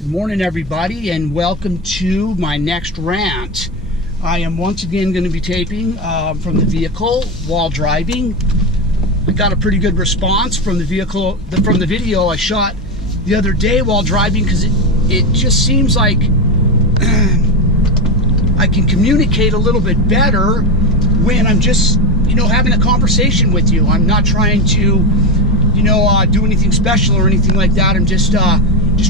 Good morning, everybody, and welcome to my next rant. I am once again going to be taping from the vehicle while driving. I got a pretty good response from the vehicle, from the video I shot the other day while driving, because it just seems like I can communicate a little bit better when I'm just, having a conversation with you. I'm not trying to, do anything special or anything like that. I'm just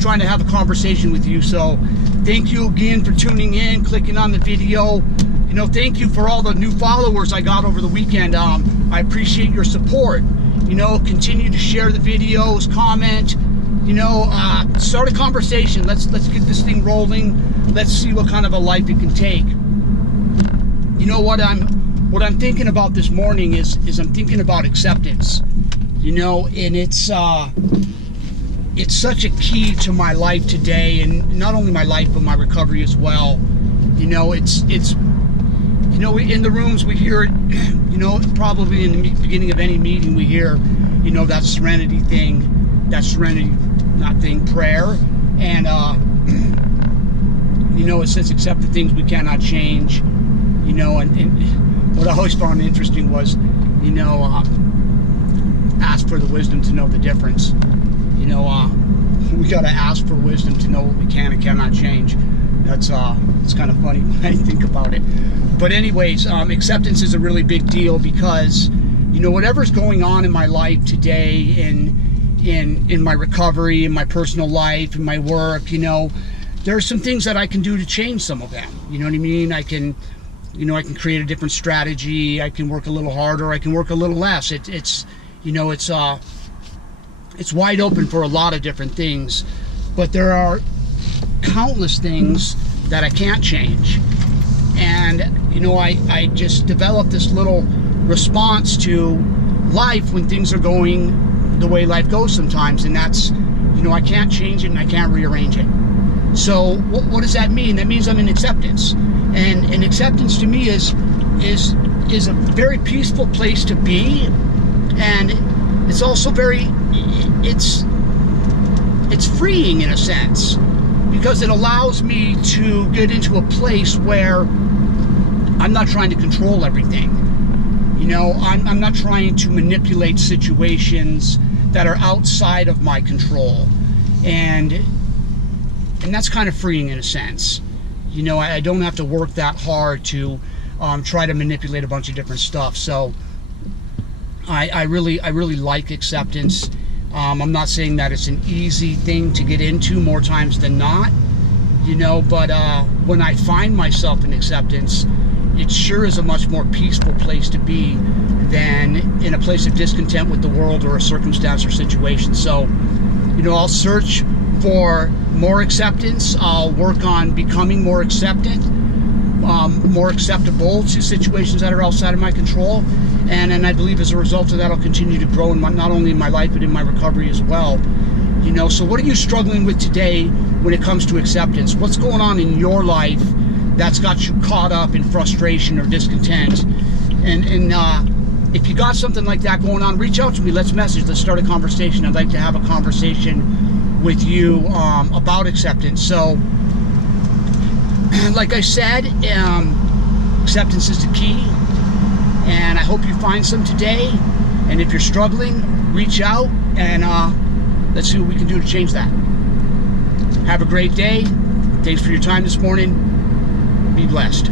trying to have a conversation with you. So thank you again for tuning in, clicking on the video. Thank you for all the new followers I got over the weekend. I appreciate your support. Continue to share the videos, comment, start a conversation. Let's get this thing rolling. Let's see what kind of a life it can take. What I'm thinking about this morning is I'm thinking about acceptance. And it's such a key to my life today, and not only my life but my recovery as well. It's in the rooms we hear it, probably in the beginning of any meeting we hear, that serenity thing, prayer, and it says accept the things we cannot change, and what I always found interesting was, ask for the wisdom to know the difference. We got to ask for wisdom to know what we can and cannot change. It's kind of funny when I think about it. But anyways, acceptance is a really big deal because, whatever's going on in my life today, in my recovery, in my personal life, in my work, there are some things that I can do to change some of them. You know what I mean? I can create a different strategy. I can work a little harder. I can work a little less. It's wide open for a lot of different things, but there are countless things that I can't change. And I just developed this little response to life when things are going the way life goes sometimes, and that's I can't change it and I can't rearrange it. So what does that mean? That means I'm in acceptance, and acceptance to me is a very peaceful place to be, and it's also it's freeing in a sense, because it allows me to get into a place where I'm not trying to control everything. I'm not trying to manipulate situations that are outside of my control, and that's kind of freeing in a sense. I don't have to work that hard to try to manipulate a bunch of different stuff. So I really like acceptance. I'm not saying that it's an easy thing to get into more times than not, but when I find myself in acceptance, it sure is a much more peaceful place to be than in a place of discontent with the world or a circumstance or situation. So, I'll search for more acceptance. I'll work on becoming more acceptant, more acceptable to situations that are outside of my control. And I believe as a result of that, I'll continue to grow not only in my life, but in my recovery as well. So what are you struggling with today when it comes to acceptance? What's going on in your life that's got you caught up in frustration or discontent? And if you got something like that going on, reach out to me. Let's message. Let's start a conversation. I'd like to have a conversation with you about acceptance. So, like I said, acceptance is the key. And I hope you find some today. And if you're struggling, reach out and let's see what we can do to change that. Have a great day. Thanks for your time this morning. Be blessed.